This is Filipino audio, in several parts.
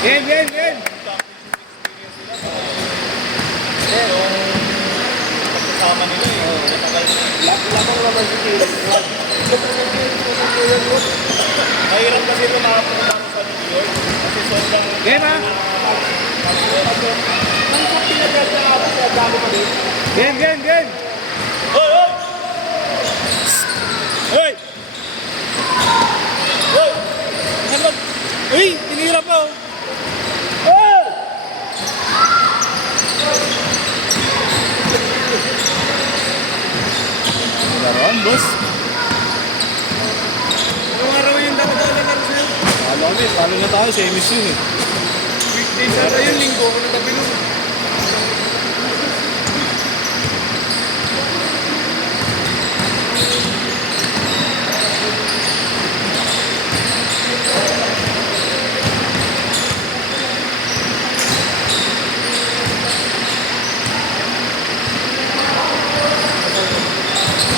Game, game, game! Kasama nila eh. Lamang naman si Kilo. Mahirap kasi ito makapunta sa New York. Kasi sobrang... Game ha? Game, game, game! Hoy! Hoy! Hoy! Hoy! Ano? Uy! Tinira pa oh! Hoy! Laruan, boss. Anong araw yung dapat-dapat na sa'yo? Alam mo talo na tayo sa MS yun eh. Weekdays na tayo, linggo ko na tabi nun.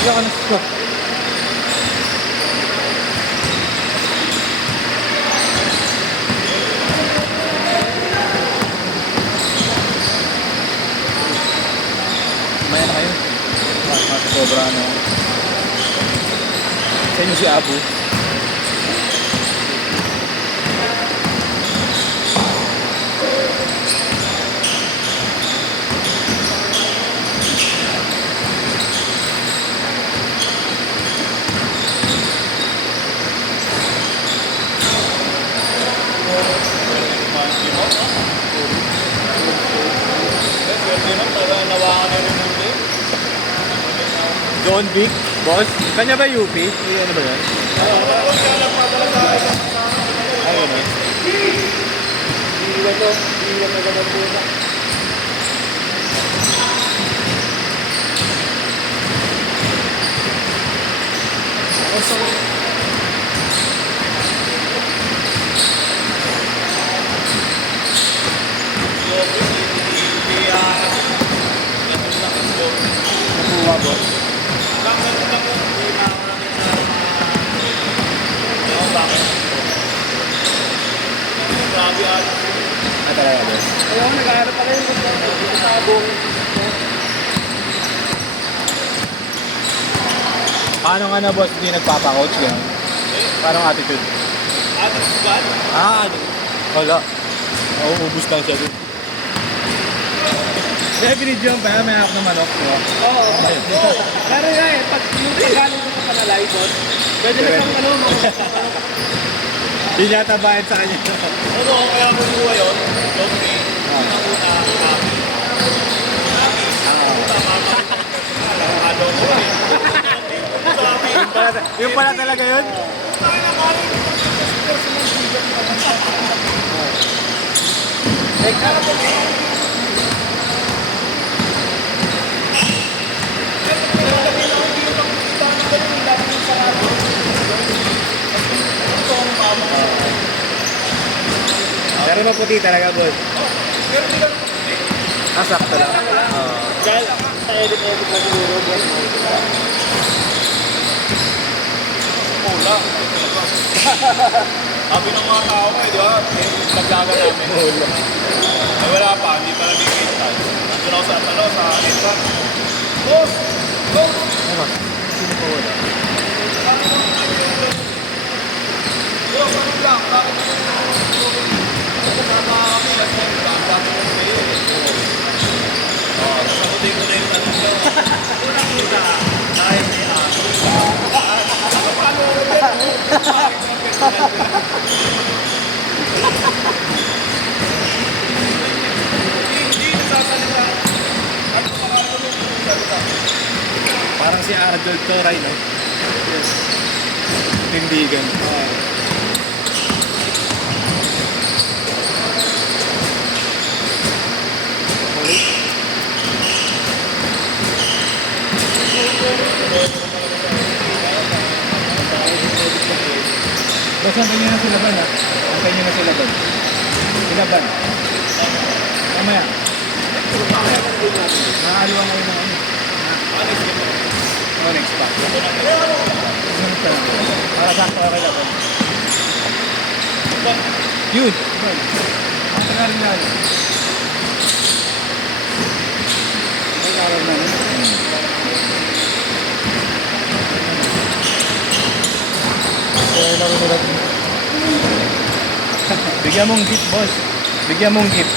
Yan, stop. Maya na kayo. Sobra ano. Sa inyo si Abu. John Vic, boss. Kanya ba UP? Ano ba yan? Ay, ano? Iwan to. Iwan na ganun po na. Nakuha, boss. Grabe at Ah, talaga, boss. kaya nag-aaral pa rin yung sabong. Paano nga na, boss? Hindi nagpapa-coach yan? Paano ang attitude? Ating sugat? Ah, wala. Mauubos lang siya dun. Kaya binidyo pa yan, may hawak na manok. Diba? Oo. Pero nga eh, pag yung pagkaling mo sa panalay, boss, pwede na kang ano, no? Hindi yata bayad sa kanya. Ano, kaya kumuha yun, okay. Una, Yung pala talaga yun? Pero maputi talaga, boss. Ah, sakto lang. dahil sa edit-edit na siguro, boss, Pula. Sabi ng mga tao eh, di ba? Naglaga namin. Wala. Ay wala pa, hindi pa nag-i-kita. Nandun ako sa, ano, sa entrance. Boss! Boss! Ano? Sino pa wala? Boss, ano lang? Bakit kasama kami? Last time, ang dami ng kayo eh. Oo, sasagutin ko na yung tanong ko. Unang kita, dahil ni Aso. Paano ulit? Hindi nasasalita. Ano pa nga ito nung salita? Parang si Arnold Toray, no? Yes. Tindigan. Basta antayin nyo na sila ban, ha? Antayin nyo na sila ban. Sila ban. Mamaya. Nakakaliwa kayo ng ano. Oh, next pack. Sunod ka lang. Para sakto okay lang. Yun. Ang taga rin lalo. Ay, lalo na. Bigyan mong gift, boss. Bigyan mong gift.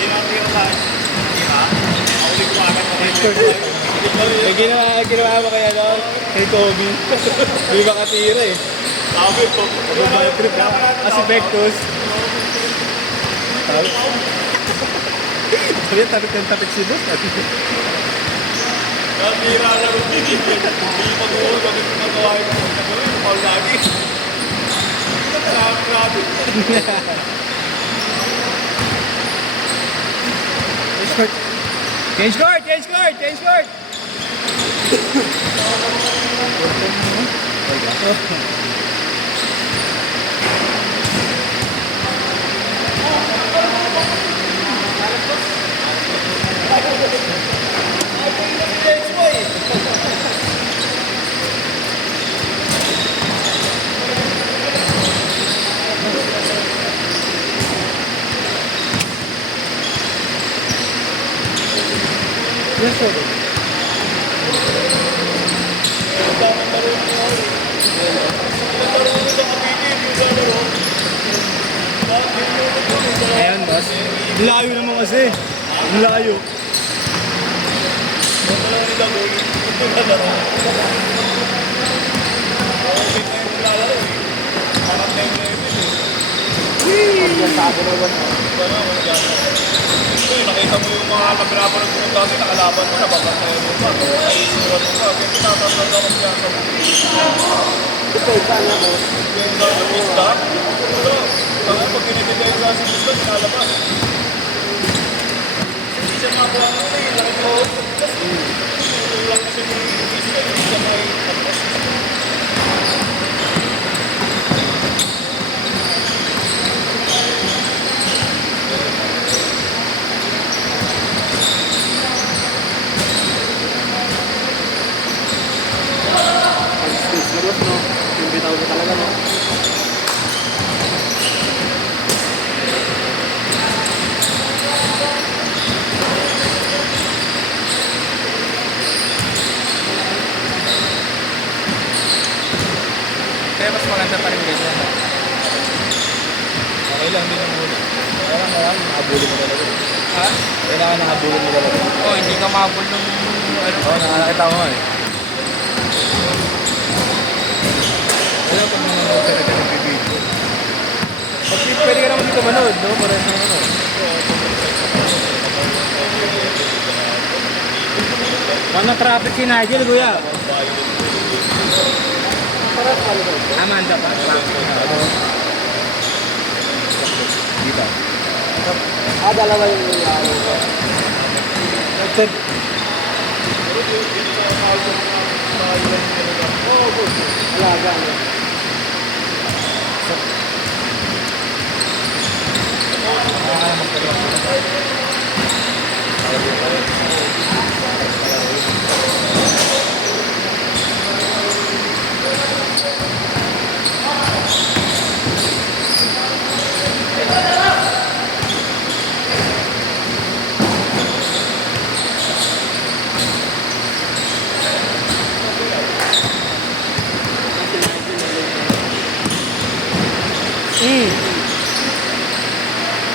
Hindi natin yung lahat. Hindi ha? Ako din kumakan mo kayo. Ginawa mo kaya no? Kay Kobe. Hindi makatira eh. Sabi ko. Bad trip ha? Kasi Vectus. Sabi tapit ng tapit si boss. Natira lang yung hindi. Hindi mag-uulog. Bakit kumagawa yung Paul lagi. Grabe. Change court! Change court! Change court! Yes, sir. Ayan, boss. Ang layo naman kasi. Ang layo. Nakita mo yung mga labraban ng pumunta kasi nakalaban mo na babantayan mo pa. Ay, sinuwan mo pa. Kaya tinatatanda ko siya sa ito, sana mo. Yung pista. Ito, pag kinititay ko sa pista, sinalabas. Hindi siya makuha ng ito eh. Laki mo. Lang kasi yung pista. Hindi siya may tapos. No? Yung bitaw ko talaga, no? Kaya mas maganda pa rin ganyan, no? Okay lang din yung huli. Kailangan nakabuli mo talaga. Ha? Kailangan nakabuli mo talaga. Oo, hindi ka makabul ng ano. Oo, nakakita ko eh. Wala pa naman ako talaga nag-video. Pwede ka naman dito manood, no? Parang sa ano. Paano traffic si Nigel, kuya? Amanda pa. Dito. Dalawa yung third. Alaga.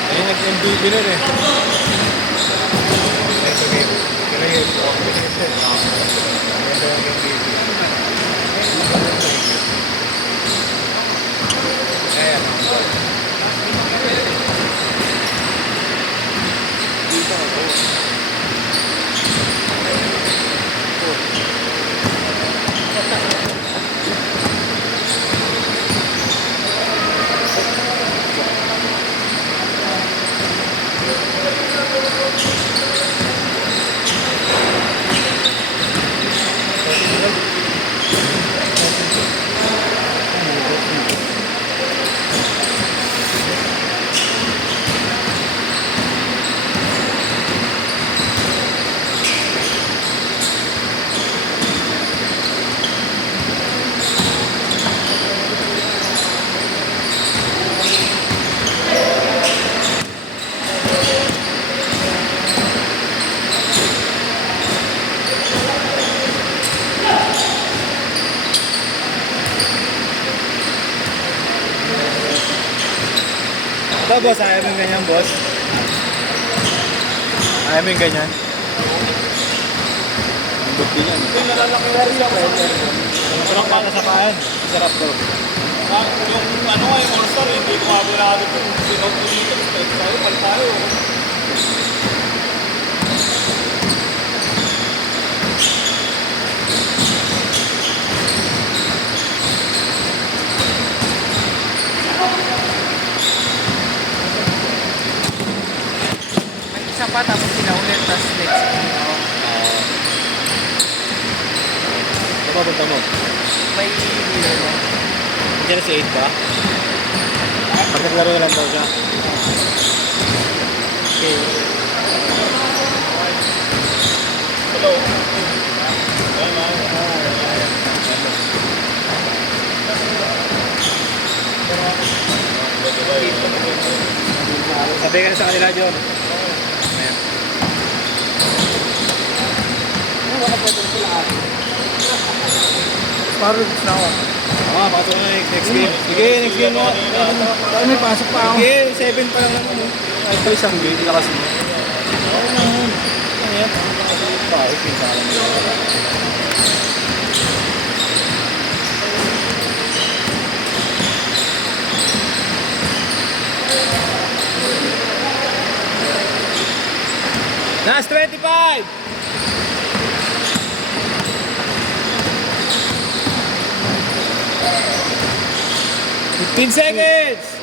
Ay, nag-MVP nun eh. Ito game. Pero yun, maganda yung MVP. Ayan. Dito ako. Thank you. Ikaw, boss, ayaw mo yung ganyan, boss? Ayaw mo yung ganyan? Ang buti niyan. Ito yung nalalaki version. Masarap pa sa paan. Masarap daw. Yung ano nga, yung monster, hindi ko kabirado ito. Sinaw ko dito, step tayo, pal tayo. May isa pa tapos pinaulit tapos next. Ano ba punta mo? May winner na. Nandiyan na si 8 ba? Pag naglaro na lang daw siya. Okay. Hello. Sabi ka na sa kanila, John. Parang gusto na ako. Pasok na next game. Sige, next game na. May pasok pa ako. Sige, 7 pa lang naman. Ay, ito isang game. Hindi kasi mo. Oo naman. Ano yan? Pahit yung sa alam. Last 25! 15 seconds!